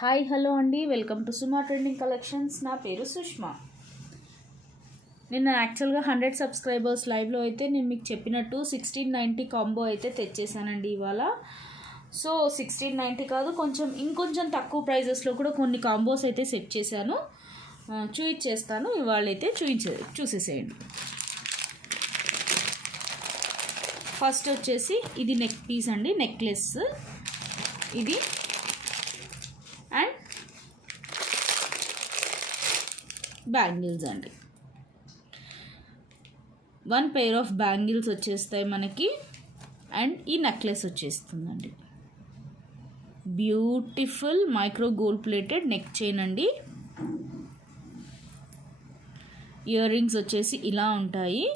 Hi hello అండి, welcome to Suma trending collections. నా పేరు సుష్మా. నిన్న యాక్చువల్గా 100 సబ్స్క్రైబర్స్ లైవ్లో అయితే నేను మీకు చెప్పినట్టు 1690 కాంబో అయితే తెచ్చేసానండి ఇవాళ. సో 1690 కాదు, ఇంకొంచెం తక్కువ ప్రైజెస్లో కూడా కొన్ని కాంబోస్ అయితే సెట్ చేశాను, చూపించేస్తాను. ఇవాళ అయితే చూసేసేయండి. ఫస్ట్ వచ్చేసి ఇది నెక్ పీస్ అండి, నెక్లెస్ ఇది. అండ్ బ్యాంగిల్స్ అండి, 1 పెయిర్ ఆఫ్ బ్యాంగిల్స్ వచ్చేస్తాయి మనకి. అండ్ ఈ నెక్లెస్ వచ్చేస్తుందండి, beautiful micro gold plated neck chain అండి. ఇయర్ రింగ్స్ వచ్చేసి ఇలా ఉంటాయి.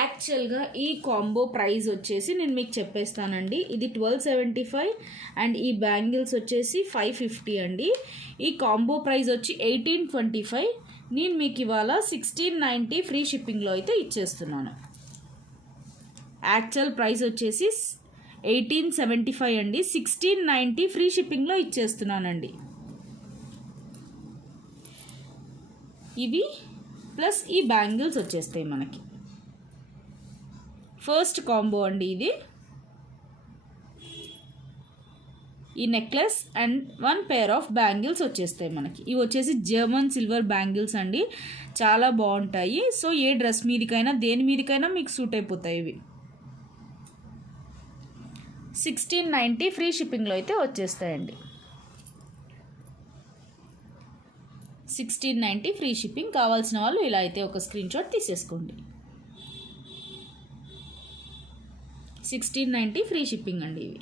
యాక్చువల్గా ఈ కాంబో ప్రైస్ వచ్చేసి నేను మీకు చెప్పేస్తానండి. ఇది 1275 అండ్ ఈ బ్యాంగిల్స్ వచ్చేసి 550 అండి. ఈ కాంబో ప్రైస్ వచ్చి 1825. నేను మీకు ఇవాళ 1690 ఫ్రీ షిప్పింగ్లో అయితే ఇచ్చేస్తున్నాను. యాక్చువల్ ప్రైస్ వచ్చేసి 1875 అండి, 1690 ఫ్రీ షిప్పింగ్లో ఇచ్చేస్తున్నానండి. ఇవి ప్లస్ ఈ బ్యాంగిల్స్ వచ్చేస్తాయి మనకి. ఫస్ట్ కాంబో అండి ఇది. ఈ necklace and 1 pair of bangles వచ్చేస్తాయి మనకి. ఇవి వచ్చేసి జర్మన్ సిల్వర్ బ్యాంగిల్స్ అండి, చాలా బాగుంటాయి. సో ఏ డ్రెస్ మీదకైనా దేని మీదకైనా మీకు సూట్ అయిపోతాయి ఇవి. 1690 ఫ్రీ షిప్పింగ్లో అయితే వచ్చేస్తాయండి. 1690 ఫ్రీ షిప్పింగ్. కావాల్సిన వాళ్ళు ఇలా అయితే ఒక స్క్రీన్ షాట్ తీసేసుకోండి. 1690 ఫ్రీ షిప్పింగ్ అండి ఇవి.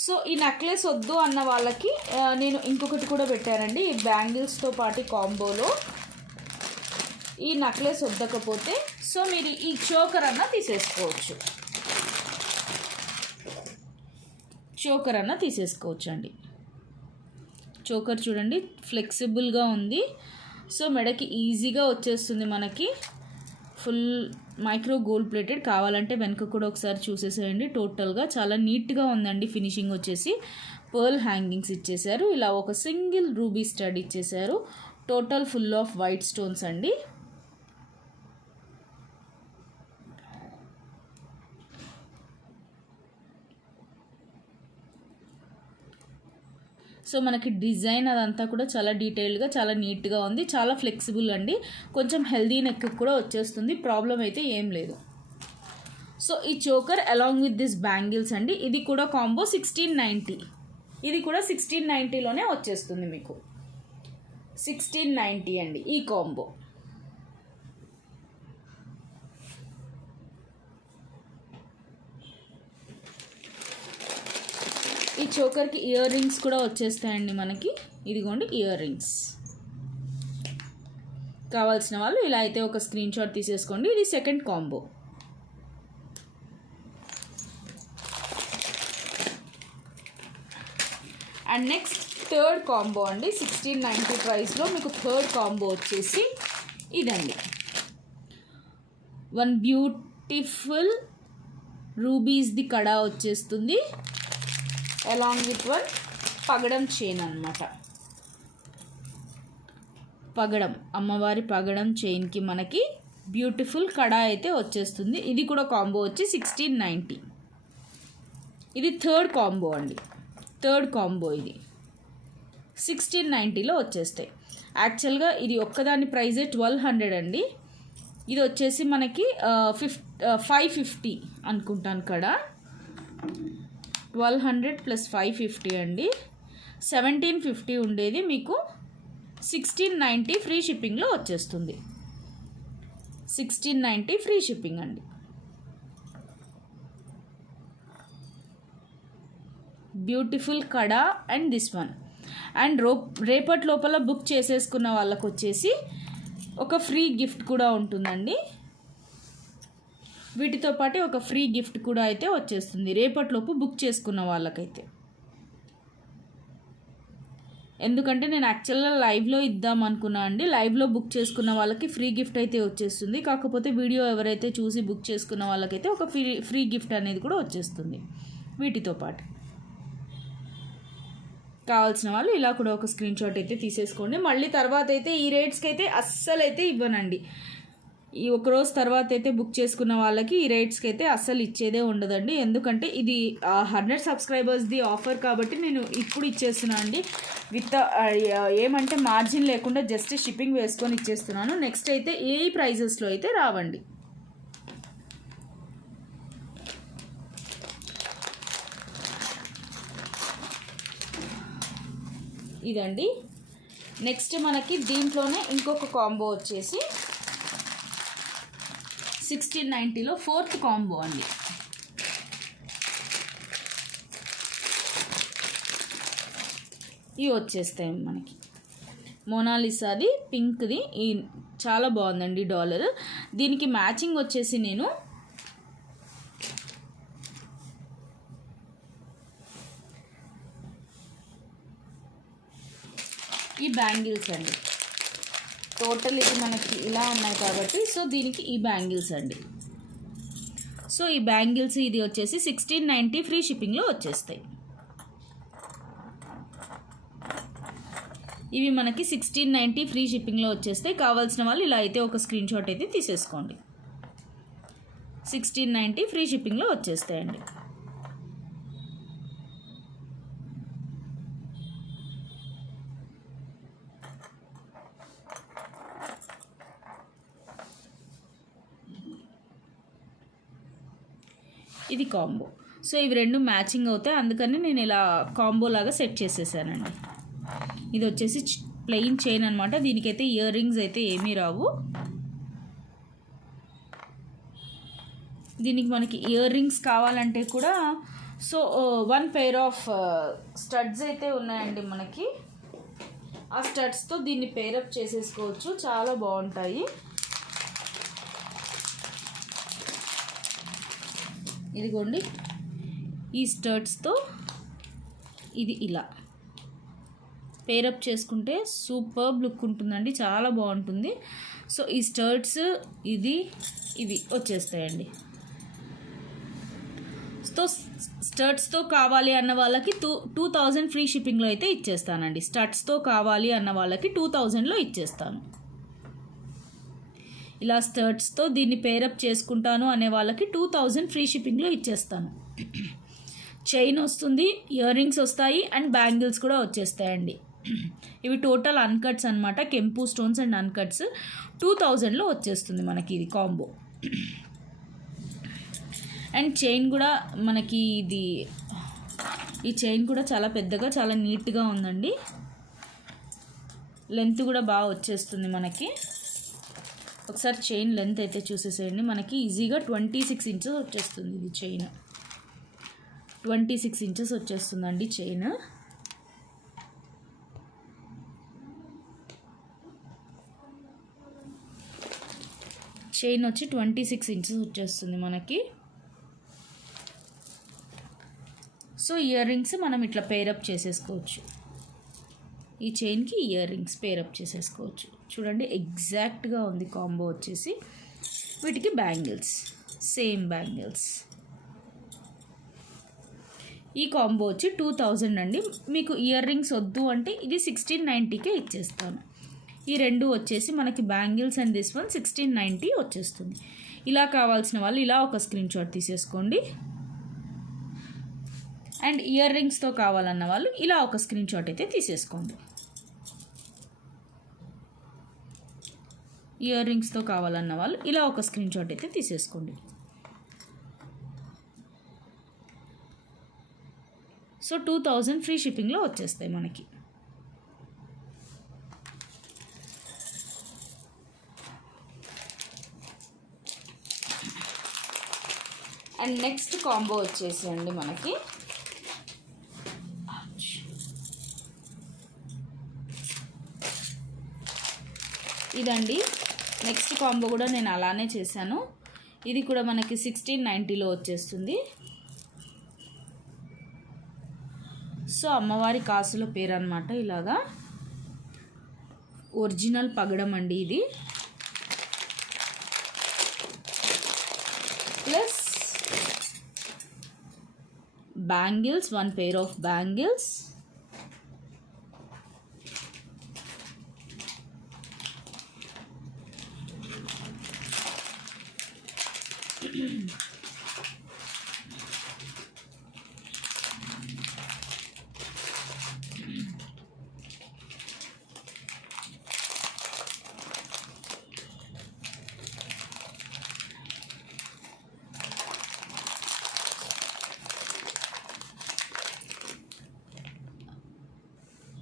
సో ఈ నెక్లెస్ వద్దు అన్న వాళ్ళకి నేను ఇంకొకటి కూడా పెట్టానండి. ఈ బ్యాంగిల్స్తో పాటు కాంబోలో ఈ నెక్లెస్ వద్దకపోతే సో మీరు ఈ చోకర్ అన్న తీసేసుకోవచ్చు. అండి. చోకర్ చూడండి, ఫ్లెక్సిబుల్గా ఉంది. సో మెడకి ఈజీగా వచ్చేస్తుంది మనకి. Full micro gold plated. కావాలంటే వెనక కూడా ఒకసారి చూసేసేయండి. టోటల్గా చాలా నీట్గా ఉందండి. ఫినిషింగ్ వచ్చేసి పర్ల్ హ్యాంగింగ్స్ ఇచ్చేసారు. ఇలా ఒక సింగిల్ రూబీ స్టడ్ ఇచ్చేసారు. Total full off white stones అండి. సో మనకి డిజైన్ అదంతా కూడా చాలా డీటెయిల్డ్గా చాలా నీట్గా ఉంది, చాలా ఫ్లెక్సిబుల్ అండి. కొంచెం హెల్దీ నెక్ కూడా వచ్చేస్తుంది, ప్రాబ్లం అయితే ఏం లేదు. సో ఈ choker along with this bangles అండి. ఇది కూడా కాంబో 1690. ఇది కూడా 1690లోనే వచ్చేస్తుంది మీకు. 1690 అండి ఈ కాంబో. ఈ చోకర్కి ఇయర్ రింగ్స్ కూడా వచ్చేస్తాయండి మనకి. ఇదిగోండి ఇయర్ రింగ్స్. కావాల్సిన వాళ్ళు ఇలా అయితే ఒక స్క్రీన్ షాట్ తీసేసుకోండి. ఇది second combo. And next third combo అండి. 1690 ప్రైస్లో మీకు థర్డ్ కాంబో వచ్చేసి ఇదండి. 1 బ్యూటిఫుల్ రూబీస్ది కడా వచ్చేస్తుంది, అలాంగ్ విత్ 1 పగడం చైన్ అనమాట. పగడం, అమ్మవారి పగడం చైన్కి మనకి బ్యూటిఫుల్ కడా అయితే వచ్చేస్తుంది. ఇది కూడా కాంబో వచ్చి 1690. ఇది థర్డ్ కాంబో అండి. థర్డ్ కాంబో ఇది 1690లో వచ్చేస్తాయి. యాక్చువల్గా ఇది ఒక్కదాని ప్రైజే 1200 అండి. ఇది వచ్చేసి మనకి 550 అనుకుంటాను కదా. 1200 + 550 అండి, 1750 ఉండేది మీకు 1690 ఫ్రీ షిప్పింగ్లో వచ్చేస్తుంది. 1690 ఫ్రీ షిప్పింగ్ అండి. Beautiful kada and this one. And రేపటి లోపల బుక్ చేసేసుకున్న వాళ్ళకు వచ్చేసి ఒక ఫ్రీ గిఫ్ట్ కూడా ఉంటుందండి. వీటితో పాటు ఒక ఫ్రీ గిఫ్ట్ కూడా అయితే వచ్చేస్తుంది రేపటిలోపు బుక్ చేసుకున్న వాళ్ళకైతే. ఎందుకంటే నేను యాక్చువల్గా లైవ్లో ఇద్దాం అనుకున్నా అండి. లైవ్లో బుక్ చేసుకున్న వాళ్ళకి ఫ్రీ గిఫ్ట్ అయితే వచ్చేస్తుంది. కాకపోతే వీడియో ఎవరైతే చూసి బుక్ చేసుకున్న వాళ్ళకైతే ఒక ఫ్రీ గిఫ్ట్ అనేది కూడా వచ్చేస్తుంది వీటితో పాటు. కావాల్సిన వాళ్ళు ఇలా కూడా ఒక స్క్రీన్ షాట్ అయితే తీసేసుకోండి. మళ్ళీ తర్వాత అయితే ఈ రేట్స్కి అయితే అస్సలు అయితే ఇవ్వనండి. ఈ ఒక రోజు తర్వాత అయితే బుక్ చేసుకున్న వాళ్ళకి ఈ రేట్స్కి అయితే అస్సలు ఇచ్చేదే ఉండదండి. ఎందుకంటే ఇది 100 సబ్స్క్రైబర్స్ది ఆఫర్ కాబట్టి నేను ఇప్పుడు ఇచ్చేస్తున్నాను అండి. విత్ ఏమంటే మార్జిన్ లేకుండా జస్ట్ షిప్పింగ్ వేసుకొని ఇచ్చేస్తున్నాను. నెక్స్ట్ అయితే ఏ ప్రైజెస్లో అయితే రావండి. ఇదండి. నెక్స్ట్ మనకి దీంట్లోనే ఇంకొక కాంబో వచ్చేసి 1690లో 4th కాంబో అండి. ఇవి వచ్చేస్తాయి మనకి. మోనాలిసాది పింక్ది ఈ చాలా బాగుందండి డాలర్. దీనికి మ్యాచింగ్ వచ్చేసి నేను ఈ బ్యాంగిల్స్ అండి. టోటల్ ఇది మనకి ఇలా ఉన్నాయి కాబట్టి సో దీనికి ఈ బ్యాంగిల్స్ అండి. సో ఈ బ్యాంగిల్స్ ఇది వచ్చేసి 1690 ఫ్రీ షిప్పింగ్లో వచ్చేస్తాయి. ఇవి మనకి 1690 ఫ్రీ షిప్పింగ్లో వచ్చేస్తాయి. కావాల్సిన వాళ్ళు ఇలా అయితే ఒక స్క్రీన్ షాట్ అయితే తీసేసుకోండి. 1690 ఫ్రీ షిప్పింగ్లో వచ్చేస్తాయండి. ఇది కాంబో. సో ఇవి రెండు మ్యాచింగ్ అవుతాయి, అందుకని నేను ఇలా కాంబో లాగా సెట్ చేసేసానండి. ఇది వచ్చేసి ప్లెయిన్ చైన్ అనమాట. దీనికైతే ఇయర్ రింగ్స్ అయితే ఏమీ రావు. దీనికి మనకి ఇయర్ రింగ్స్ కావాలంటే కూడా సో 1 pair ఆఫ్ స్టడ్స్ అయితే ఉన్నాయండి మనకి. ఆ స్టడ్స్తో దీన్ని పేరప్ చేసేసుకోవచ్చు, చాలా బాగుంటాయి. ఇదిగోండి ఈ స్టడ్స్తో ఇది ఇలా పేరప్ చేసుకుంటే సూపర్బ్ లుక్ ఉంటుందండి, చాలా బాగుంటుంది. సో ఈ స్టడ్స్ ఇవి వచ్చేస్తాయండి. సో స్టడ్స్తో కావాలి అన్న వాళ్ళకి 2000 ఫ్రీ షిప్పింగ్లో అయితే ఇచ్చేస్తానండి. స్టడ్స్తో కావాలి అన్న వాళ్ళకి 2000లో ఇచ్చేస్తాను. ఇలా స్టడ్స్తో దీన్ని పేరప్ చేసుకుంటాను అనే వాళ్ళకి 2000 ఫ్రీ షిప్పింగ్లో ఇచ్చేస్తాను. చైన్ వస్తుంది, ఇయర్ రింగ్స్ వస్తాయి అండ్ బ్యాంగిల్స్ కూడా వచ్చేస్తాయండి. ఇవి టోటల్ అన్కట్స్ అనమాట. కెంపు స్టోన్స్ అండ్ అన్కట్స్ 2000లో వచ్చేస్తుంది మనకి ఇది కాంబో. అండ్ చైన్ కూడా మనకి ఈ చైన్ కూడా చాలా పెద్దగా చాలా నీట్గా ఉందండి. లెంత్ కూడా బాగా వచ్చేస్తుంది మనకి. ఒకసారి చైన్ లెంత్ అయితే చూసేసేయండి. మనకి ఈజీగా 26 ఇంచెస్ వచ్చేస్తుంది. ఇది చైన్ 26 ఇంచెస్ వచ్చేస్తుందండి చైన్. చైన్ వచ్చి 26 ఇంచెస్ వచ్చేస్తుంది మనకి. సో ఇయర్ రింగ్స్ మనం ఇట్లా పేరప్ చేసేసుకోవచ్చు. ఈ చైన్కి ఇయర్ రింగ్స్ పేరప్ చేసేసుకోవచ్చు. చూడండి ఎగ్జాక్ట్గా ఉంది కాంబో వచ్చేసి. వీటికి బ్యాంగిల్స్, సేమ్ బ్యాంగిల్స్. ఈ కాంబో వచ్చి 2000 అండి. మీకు ఇయర్ రింగ్స్ వద్దు అంటే ఇది 1690కే ఇచ్చేస్తాను. ఈ రెండు వచ్చేసి మనకి బ్యాంగిల్స్ అండ్ దిస్ వన్ 1690 వచ్చేస్తుంది. ఇలా కావాల్సిన వాళ్ళు ఇలా ఒక స్క్రీన్ షాట్ తీసేసుకోండి. అండ్ ఇయర్ రింగ్స్తో కావాలన్న వాళ్ళు ఇలా ఒక స్క్రీన్ షాట్ అయితే తీసేసుకోండి. ఇయర్ రింగ్స్తో కావాలన్న వాళ్ళు ఇలా ఒక స్క్రీన్ షాట్ అయితే తీసేసుకోండి. సో 2000 ఫ్రీ షిప్పింగ్లో వచ్చేస్తాయి మనకి. అండ్ నెక్స్ట్ కాంబో వచ్చేసి అండి మనకి ఇదండి. నెక్స్ట్ కాంబో కూడా నేను అలానే చేశాను. ఇది కూడా మనకి 1690లో వచ్చేస్తుంది. సో అమ్మవారి కాసుల పేరు అనమాట. ఇలాగా ఒరిజినల్ పగడం అండి ఇది. Plus bangles, 1 pair of bangles.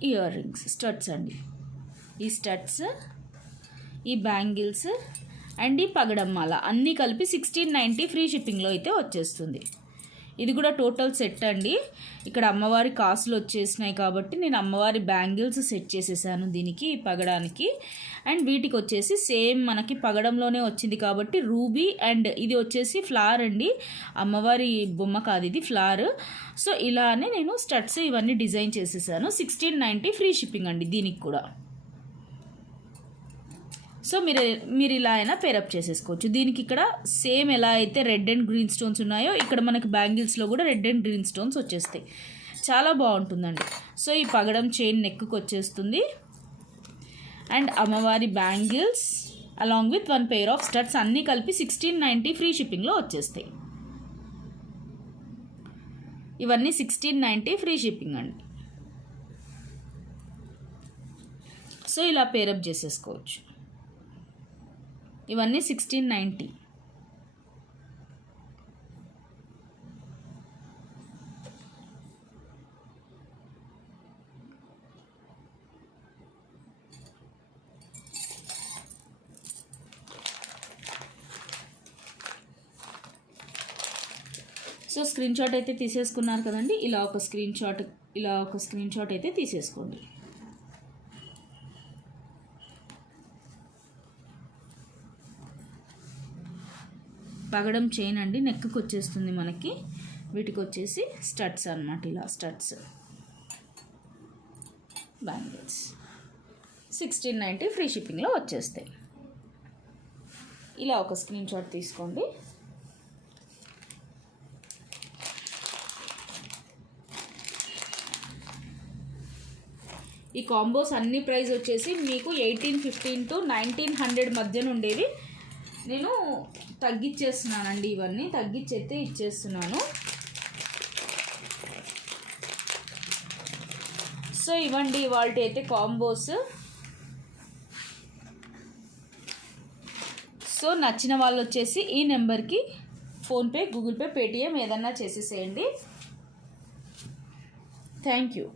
Ear rings, studs అండి. ఈ స్టడ్స్, ఈ బ్యాంగిల్స్ అండ్ ఈ పగడమ్మాల అన్నీ కలిపి 1690 ఫ్రీ షిప్పింగ్లో అయితే వచ్చేస్తుంది. ఇది కూడా టోటల్ సెట్ అండి. ఇక్కడ అమ్మవారి కాసులు వచ్చేసినాయి కాబట్టి నేను అమ్మవారి బ్యాంగిల్స్ సెట్ చేసేసాను దీనికి, ఈ పగడానికి. అండ్ వీటికి వచ్చేసి సేమ్ మనకి పగడంలోనే వచ్చింది కాబట్టి రూబీ అండ్ ఇది వచ్చేసి ఫ్లవర్ అండి, అమ్మవారి బొమ్మ కాదు ఇది ఫ్లవర్. సో ఇలానే నేను స్టడ్స్ ఇవన్నీ డిజైన్ చేసేసాను. 1690 ఫ్రీ షిప్పింగ్ అండి దీనికి కూడా. సో మీరు ఇలా అయినా పేరప్ చేసేసుకోవచ్చు. దీనికి ఇక్కడ సేమ్ ఎలా అయితే రెడ్ అండ్ గ్రీన్ స్టోన్స్ ఉన్నాయో ఇక్కడ మనకి బ్యాంగిల్స్లో కూడా రెడ్ అండ్ గ్రీన్ స్టోన్స్ వచ్చేస్తాయి. చాలా బాగుంటుందండి. సో ఈ పగడం చైన్ నెక్కి వచ్చేస్తుంది అండ్ అమ్మవారి bangles along with 1 pair of studs అన్నీ కలిపి 1690 ఫ్రీ షిప్పింగ్లో వచ్చేస్తాయి. ఇవన్నీ 1690 ఫ్రీ షిప్పింగ్ అండి. సో ఇలా పేరప్ చేసేసుకోవచ్చు. ఇవన్నీ 1690. సో స్క్రీన్ షాట్ అయితే తీసేసుకున్నారు కదండి. ఇలా ఒక స్క్రీన్ షాట్ అయితే తీసేసుకోండి. పగడం చైన్ అండి, నెక్కి వచ్చేస్తుంది మనకి. వీటికి వచ్చేసి స్టడ్స్ అన్నమాట, ఇలా స్టడ్స్ బ్యాంగిల్స్ 1690 ఫ్రీ షిప్పింగ్లో వచ్చేస్తాయి. ఇలా ఒక స్క్రీన్ షాట్ తీసుకోండి. ఈ కాంబోస్ అన్ని ప్రైస్ వచ్చేసి మీకు 1815 to 1900 మధ్యన ఉండేవి. నేను తగ్గించేస్తున్నానండి, ఇవన్నీ తగ్గించైతే ఇచ్చేస్తున్నాను. సో ఇవ్వండి ఇవాళ అయితే కాంబోస్. సో నచ్చిన వాళ్ళు వచ్చేసి ఈ నెంబర్కి ఫోన్పే, గూగుల్ పే, పేటిఎం ఏదన్నా చేసేసేయండి. Thank you.